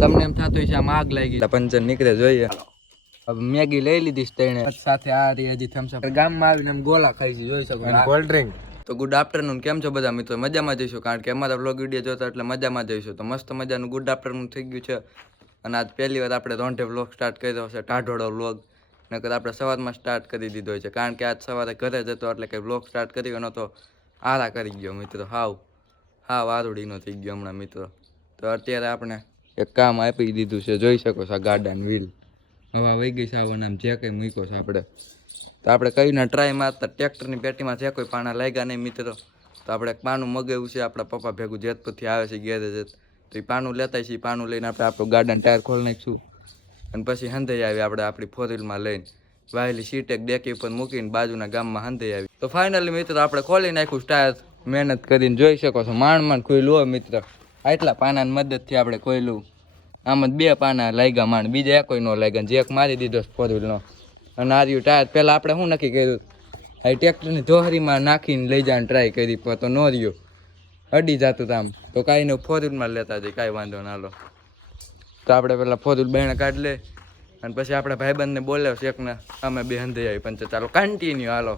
તમને એમ થતું હશે આમ આગ લાગી પંચર નીકળે જોઈએ. હવે મેગી લઈ લીધી તેને સાથે આ રહી હજી થમ્સઅપ. ગામમાં આવીને એમ ગોલા ખાઈ છે જોઈ શકો કોલ્ડ ડ્રિંક. તો ગુડ આફ્ટરનૂન, કેમ છો બધા મિત્રો? મજામાં જઈશું કારણ કે અમારા વ્લોગ વિડીયો જોતા એટલે મજામાં જઈશું. તો મસ્ત મજાનું ગુડ આફ્ટરનૂન થઈ ગયું છે અને આજ પહેલી વાર આપણે રોંઢે વ્લોગ સ્ટાર્ટ કર્યો છે, ટાઢોળો વ્લોગ. નકર આપણે સવારમાં સ્ટાર્ટ કરી દીધો છે કારણ કે આજ સવારે ઘરે જ હતો એટલે કે વ્લોગ સ્ટાર્ટ કર્યો નહોતો, આરા કરી ગયો મિત્રો. હાવ આરુડીનો થઈ ગયો હમણાં મિત્રો. તો અત્યારે આપણે એક કામ આપી દીધું છે, જોઈ શકો છો આ ગાડાની વ્હીલ હવા વહી ગઈ છે. આમ જે કંઈ મૂક્યો છે આપણે, તો આપણે કઈને ટ્રાય મારતા ટ્રેક્ટરની પેટીમાં જે કોઈ પાણા લાગ્યા નહીં મિત્રો. તો આપણે એક પાનું મગાવ્યું છે આપણા પપ્પા ભેગું, જેતપુરથી આવે છે ગેરેજ. તો એ પાનું લેતા છીએ, પાનું લઈને આપણે આપણું ગાડાનું ટાયર ખોલી નાખીશું અને પછી હંધાઈ આવી આપણે આપણી ફોર વ્હીલમાં લઈને વાહેલી સીટ એક ડેકી ઉપર મૂકીને બાજુના ગામમાં હંધાઈ આવી. તો ફાઇનલી મિત્રો આપણે ખોલી નાખ્યું ટાયર, મહેનત કરીને જોઈ શકો છો. માંડ ખોલ્યું હોય મિત્ર, આટલા પાનાની મદદથી આપણે ખોલ્યું. આમ જ 2 પાના લાગ્યા માંડ, બીજા કોઈ ન લાગ્યા. જેક મારી દીધો ફોર વ્હીલનો. અને આ રહ્યું ટાયર. પહેલાં આપણે શું નક્કી કર્યું, આ ટ્રેક્ટરની ધોહરીમાં નાખીને લઈ જવાની ટ્રાય કરી પણ તો ન રહ્યો, અડી જતું આમ. તો કાંઈ નહીં, ફોર વ્હીલમાં લેતા જઈએ, કાંઈ વાંધો ના લો. તો આપણે પેલા ફોર વ્હીલ બહેણે કાઢી લે અને પછી આપણે ભાઈબંધને બોલાવ શેકને અમે બે હંધાઈ આવી પંચર. ચાલો કન્ટિન્યુ હાલો.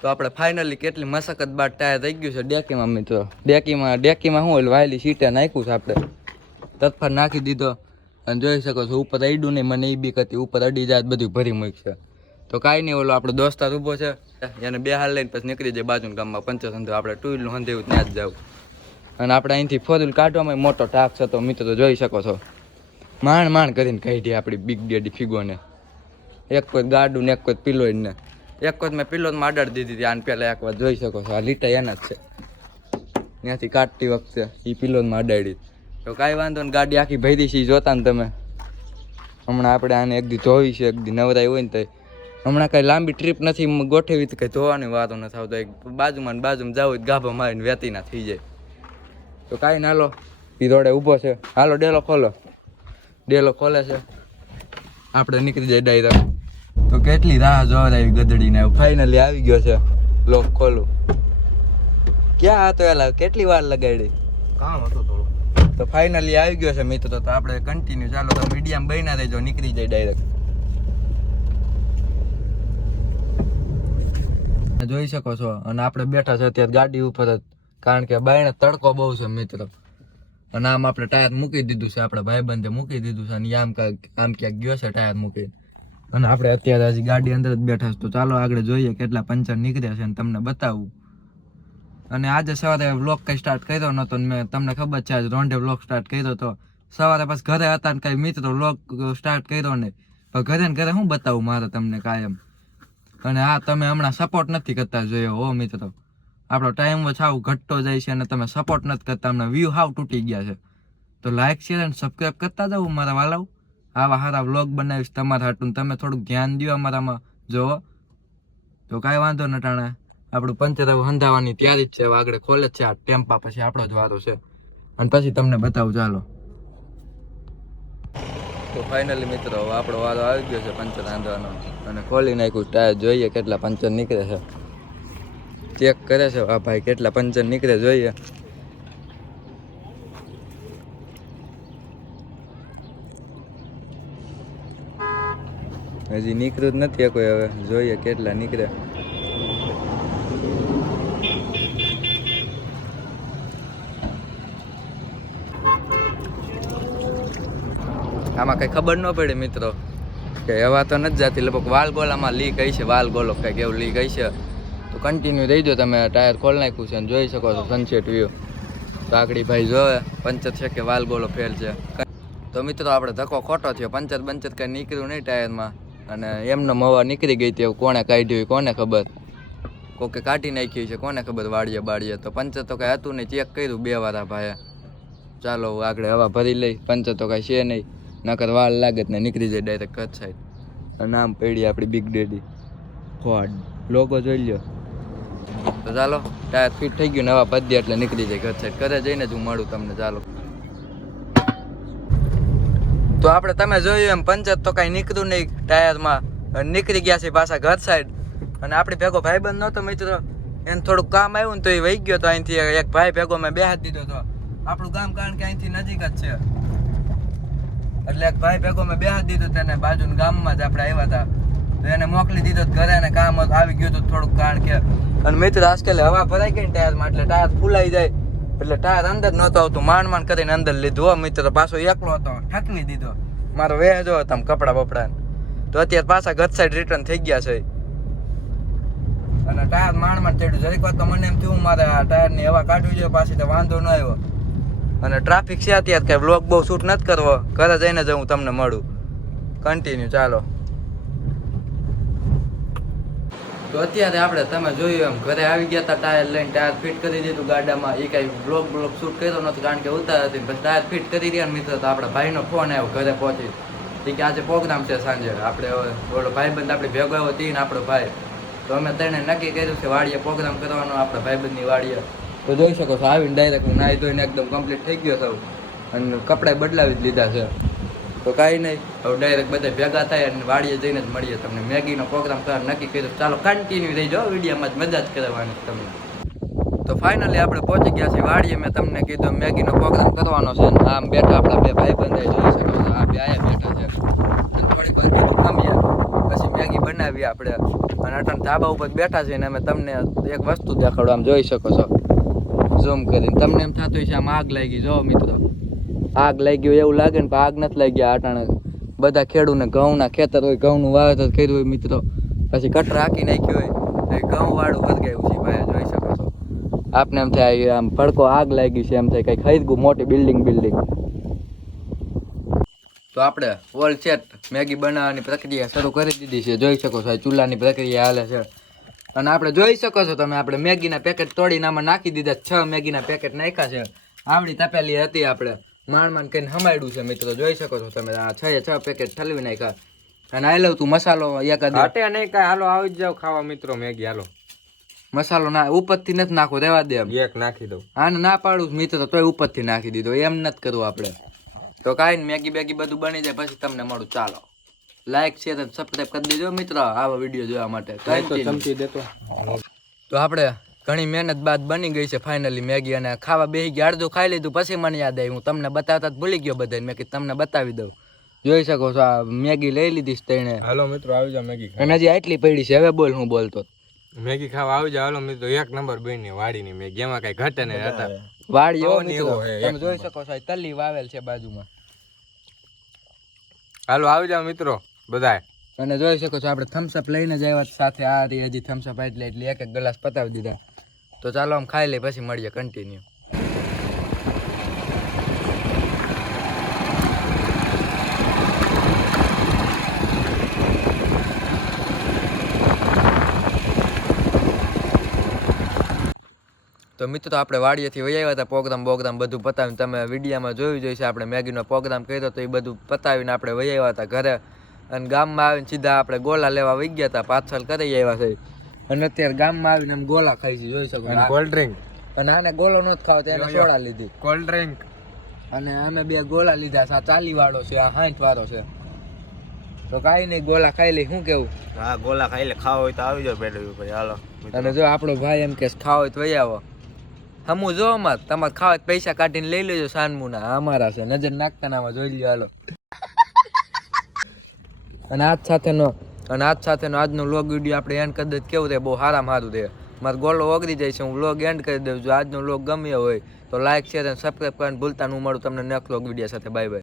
તો આપણે ફાઇનલી કેટલી મશક્કત બાદ ટાયર થઈ ગયું છે ડેકીમાં મિત્રો. ડેકીમાં શું વાયેલી સીટે નાખ્યું છે આપણે, તત્ફર નાખી દીધો અને જોઈ શકો છો ઉપર અડ્યું નહીં. મને એ બીક હતી ઉપર અડી જાય બધું ભરી મૂકશે. તો કાંઈ નહીં, ઓલો આપણો દોસ્તાર ઊભો છે એને 2 હાલ લઈને પછી નીકળી જાય બાજુના ગામમાં પંચર હંધો. આપણે 2 વ્હીલનું હંધેવું ત્યાં જ જાવ. અને આપણે અહીંથી ફોર વ્હીલ કાઢવામાં મોટો ટાસ્ક હતો મિત્રો, જોઈ શકો છો. માંડ કરીને કાઢી આપણી બિગ ડેડી ફિગોને. એક કોઈ ગાડું ને એક કોઈ પિલોડ ને એક કોઈ મેં પિલોડમાં અડાડી દીધી હતી આને પહેલાં એક વાર, જોઈ શકો છો. આ લીટા એના જ છે, ત્યાંથી કાઢતી વખતે એ પિલોડમાં અડાડી. તો કાંઈ વાંધો ને, ગાડી આખી ભરી છે જોતા ને તમે. હમણાં આપણે આને એક દી ધોવી છે, એક દી નવરાઈ હોય ને તો. હમણાં કાંઈ લાંબી ટ્રીપ નથી ગોઠવી તો કંઈ ધોવાની વાતો નથી આવતો. એક બાજુમાં જવું ગાભા મારીને વેતીના થઈ જાય. તો કાંઈ ના લો, એ રોડે ઊભો છે. હાલો ડેલો ખોલો. ડેલો ખોલે છે, આપણે નીકળી જાય ડાયરેક્ટ. તો કેટલી રાહ જોવા આવી ગધડીને, ફાઇનલી આવી ગયો છે. લોક ખોલું. ક્યાં હતો એલા, કેટલી વાર લગાડી? કામ હતું થોડું. તો ફાઇનલી આવી ગયો છે મિત્રો. તો આપણે કન્ટિન્યુ ચાલો, તો મીડિયમ બન્યા રહેજો, નીકળી જાય ડાયરેક્ટ. જોઈ શકો છો. અને આપણે બેઠા છે અત્યારે ગાડી ઉપર જ કારણ કે બાયણે તડકો બહુ છે મિત્રો. અને આમ આપણે ટાયર મૂકી દીધું છે, આપણા ભાઈબંધે મૂકી દીધું છે. અને આમ ક્યાંક ગયો છે ટાયર મૂકીને. અને આપણે અત્યારે હજી ગાડી અંદર જ બેઠા છે. તો ચાલો આગળ જોઈએ કેટલા પંચર નીકળ્યા છે અને તમને બતાવું. અને આજે સવારે વ્લોગ કંઈ સ્ટાર્ટ કર્યો નહોતો ને મેં, તમને ખબર છે આજે રોંઢે વ્લોગ સ્ટાર્ટ કર્યો હતો સવારે. પછી ઘરે હતા ને કાંઈ મિત્રો વ્લોગ સ્ટાર્ટ કર્યો નહીં. પણ ઘરે ને ઘરે શું બતાવું મારે તમને કાયમ. અને હા, તમે હમણાં સપોર્ટ નથી કરતા જોયો હો મિત્રો. આપણો ટાઈમ હાવ ઘટતો જાય છે અને તમે સપોર્ટ નથી કરતા. હમણાં વ્યૂ હાવ તૂટી ગયા છે. તો લાઈક શેર અને સબસ્ક્રાઈબ કરતા જાવ મારા વાલાવ. આવા સારા વ્લોગ બનાવીશ તમારા હાટું, તમે થોડુંક ધ્યાન દો અમારામાં જોવો. તો કાંઈ વાંધો ન ટાણે, આપણું પંચર હવે હંધાવાની તૈયારી જ છે. હવે આગળ ખોલે જ છે આ ટેમ્પા, પછી આપણો જ વારો છે અને પછી તમને બતાવું ચાલો. તો ફાઇનલી મિત્રો હવે આપણો વારો આવી ગયો છે પંચર હાંધવાનો. અને ખોલી નાખ્યું ટાયર, જોઈએ કેટલા પંચર નીકળે છે. ચેક કરે છે આ ભાઈ કેટલા પંચર નીકળે જોઈએ. હજી નીકળ્યું જ નથી કોઈ, હવે જોઈએ કેટલા નીકળે. આમાં કઈ ખબર ન પડી મિત્રો કે હવા તો નથી જતી, લગભગ વાલ ગોલામાં લીક હઈ છે. વાલ ગોલો કંઈક એવું લીક હઈ છે. તો કન્ટિન્યુ રહી જો, તમે ટાયર ખોલી નાખ્યું છે અને જોઈ શકો છો સનસેટ વ્યૂ. તો આગળ ભાઈ જોવે પંચર છે કે વાલ ગોલો ફેલ છે. તો મિત્રો આપણે ધક્કો ખોટો થયો, પંચર કંઈ નીકળ્યું નહીં ટાયરમાં. અને એમનો હવા નીકળી ગઈ હતી, કોણે કાઢ્યું કોને ખબર. કોકે કાઢી નાખી છે કોને ખબર, વાળીએ. તો પંચર તો કાંઈ હતું નહીં, ચેક કર્યું 2 વાર ભાઈએ. ચાલો આગળ હવા ભરી લઈ, પંચર તો કાંઈ છે નહીં. નકર વાલ લાગે ને નીકળી જાય ડાયરેક્ટ કચ્છ સાઈડ. અને આમ પડી આપણી બિગ ડેડી ખોડ લોગો જોઈ લ્યો. તો ચાલો ટાયર ફિટ થઈ ગયું ને હવા ભરી દે એટલે નીકળી જાય કચ્છ સાઈડ. ઘરે જઈને જ હું મળું તમને. ચાલો તો આપણે તમે જોયું એમ પંચર તો કાંઈ નીકળ્યું નહીં ટાયરમાં, નીકળી ગયા છે પાછા ઘર સાઈડ. અને આપણી ભેગો ભાઈબંધ નહોતો મિત્રો, એને થોડુંક કામ આવ્યું ને તો એ વહી ગયો તો અહીંથી એક ભાઈ ભેગો મેં બેહાડી દીધો હતો. આપણું ગામ કારણ કે અહીંથી નજીક જ છે એટલે એક ભાઈ ભેગો મેં બેહાડી દીધો તેને બાજુના ગામમાં જ આપણે આવ્યા હતા તો એને મોકલી દીધો ઘરે અને કામ આવી ગયું હતું થોડુંક કારણ કે અને મિત્ર આજકાલ હવા ભરાઈ ગઈ ને ટાયરમાં એટલે ટાયર ફૂલાઈ જાય એટલે ટાયર અંદર નહોતું આવતું માંડ કરીને અંદર લીધું હો મિત્ર પાછો એકલો હતો ઠકવી દીધો મારો વેહ જો તમે કપડા બપડા તો અત્યારે પાછા ઘર સાઈડ રિટર્ન થઈ ગયા છે અને ટાયર માંડ ચડ્યું જરીક વાર તો મને એમ થયું મારે આ ટાયરની હવા કાઢવી જોઈએ પાછી તો વાંધો ન આવ્યો અને ટ્રાફિક છે અત્યારે કઈ બ્લોગ બહુ શૂટ નથી કરવો ઘરે જઈને જ હું તમને મળું કન્ટિન્યુ ચાલો. તો અત્યારે આપણે તમે જોયું એમ ઘરે આવી ગયા હતા ટાયર લઈને ટાયર ફિટ કરી દીધું ગાડામાં એ કાંઈ બ્લોગ શૂટ કર્યો નથી કારણ કે ઉતાર હતી પછી ટાયર ફિટ કરી રહ્યા મિત્ર તો આપણા ભાઈનો ફોન આવ્યો ઘરે પહોંચી કે આજે પ્રોગ્રામ છે સાંજે આપણે ઓલો ભાઈબંધ આપણે ભેગો આવ્યો તીન આપણો ભાઈ તો અમે તેને નક્કી કર્યું કે વાડીએ પ્રોગ્રામ કરવાનો આપણા ભાઈબંધની વાડીએ તો જોઈ શકો છો આવીને ડાયરેક્ટ હું નાહી ધોઈને એકદમ કમ્પ્લીટ થઈ ગયો છું અને કપડાં બદલાવી જ લીધા છે તો કાંઈ નહીં હવે ડાયરેક્ટ બધા ભેગા થાય અને વાડીએ જઈને જ મળીએ તમને મેગીનો પ્રોગ્રામ કરવા નક્કી કર્યો ચાલો કન્ટિન્યુ રહી જાઓ વિડીયોમાં જ મજા જ કરવાની તમને. તો ફાઇનલી આપણે પહોંચી ગયા છીએ વાડીએ મેં તમને કીધું મેગીનો પ્રોગ્રામ કરવાનો છે ને આમ બેઠા આપણા બે ભાઈબંધ જોઈ શકો છો આ બે આયા બેઠા છે અને થોડીક વાર કીધું ખમીએ પછી મેગી બનાવી આપણે અને અટાણ ધાબા ઉપર બેઠા છે ને અમે તમને એક વસ્તુ દેખાડો આમ જોઈ શકો છો ઝૂમ કરીને તમને એમ થતું છે આમ આગ લાગી જો મિત્રો આગ લાગી એવું લાગે ને પણ આગ નથી લાગી અટાણે બધા ખેડૂને ઘઉંના ખેતર હોય ઘઉંનું વાવેતર કર્યું હોય મિત્રો પછી કટર રાખી નાખ્યું હોય તો ઘઉં વાળું વધગાયું છે ભાઈ જોઈ શકો છો આપને એમ થાય આમ ભડકો આગ લાગી છે એમ થાય કઈ ખાઈ ગયું મોટી બિલ્ડિંગ તો આપણે ઓલ સેટ મેગી બનાવવાની પ્રક્રિયા શરૂ કરી દીધી છે જોઈ શકો છો ચૂલાની પ્રક્રિયા હાલે છે અને આપણે જોઈ શકો છો તમે આપણે મેગીના પેકેટ તોડીને આમાં નાખી દીધા 6 મેગીના પેકેટ નાખ્યા છે આવડી તપેલી હતી આપણે માંડ કઈને હમાડ્યું છે મિત્રો જોઈ શકો છો તમે આ 6 પેકેટ ઠલવી નાખ્યા અને આ લઉં તું મસાલો એકાદ હટે નહીં કાંઈ હાલો આવી જ જાવ ખાવા મિત્રો મેગી હાલો મસાલો ના ઉપરથી નથી નાખો રહેવા દે એક નાખી દઉં આને ના પાડું મિત્રો તોય ઉપરથી નાખી દીધો એમ નથી કરવું આપણે તો કાંઈ ને મેગી બેગી બધું બની જાય પછી તમને મળું ચાલો લાઈક શેર અને સબસ્ક્રાઇબ કરી દેજો મિત્રો આવા વિડીયો જોવા માટે ચમચી દેતો તો આપણે ઘણી મહેનત બાદ બની ગઈ છે ફાઇનલી મેગી અને ખાવા બેસી ગયા અડધું ખાઈ લીધું પછી મને યાદ આવી હું તમને બતાવતા જ ભૂલી ગયો બધા મેં કીધું તમને બતાવી દઉં જોઈ શકો છો આ મેગી લઈ લીધી તેને હાલો મિત્રો આવી જાવ મેગી અને હજી આટલી પડી છે હવે બોલ હું બોલતો મેગી ખાવા આવી જાવ હાલો મિત્રો એક નંબર બની વાડીની મેગી એમાં કઈ ઘટે નહીં હતા વાડી એવો મિત્રો તમે જોઈ શકો છો તલ્લી વાવેલ છે બાજુમાં હાલો આવી જાવ મિત્રો બધાય અને જોઈ શકો છો આપણે થમ્સઅપ લઈને જ આવ્યા સાથે આ રહી હજી થમ્સઅપ એટલે એક ગ્લાસ પતાવી દીધા તો ચાલો આમ ખાઈ લઈ પછી મળીએ કન્ટિન્યુ. તો મિત્રો આપણે વાડીએથી વહી આવ્યા હતા પ્રોગ્રામ બધું પતાવીને તમે વિડીયોમાં જોયું જોઈશે આપણે મેગીનો પ્રોગ્રામ કર્યો તો એ બધું પતાવીને આપણે વહી આવ્યા હતા ઘરે અને ગામમાં આવીને સીધા આપણે ગોલા લેવા વહી ગયા હતા પાછળ કરી આવ્યા છે અને અત્યારે ગામમાં આવીને એમ ગોલા ખાઈ છે જોઈ શકો કોલ્ડ ડ્રિંક અને આને ગોલો નથી ખાવ તો એને સોડા લીધી કોલ્ડ ડ્રિંક અને અમે 2 ગોલા લીધા છે આ 40 વાળો છે આ 60 વાળો છે તો કાંઈ નહીં ગોલા ખાઈ લઈ શું કેવું હા ગોલા ખાઈ લે ખાવ હોય તો આવી જાવ પેલું ઉપર હાલો અને જો આપણો ભાઈ એમ કે ખાવ હોય તો વહી આવો હમું જો અમાર તમારે ખાવા પૈસા કાઢીને લઈ લેજો સાનમુના અમારા છે નજર નાખતા નામાં જોઈ લ્યો હાલો અને આજ સાથેનો આજનો વ્લોગ વિડીયો આપણે એન્ડ કરી દઈએ કેવું રહે બહુ સારું રહે મારો ગોલો ઓગળી જાય છે હું વ્લોગ એન્ડ કરી દઉં જો આજનો વ્લોગ ગમ્યો હોય તો લાઈક શેર અને સબસ્ક્રાઈબ કરવાનું ભૂલતા નહીં મળું તમને નેક્સ્ટ વ્લોગ વિડીયો સાથે બાય બાય.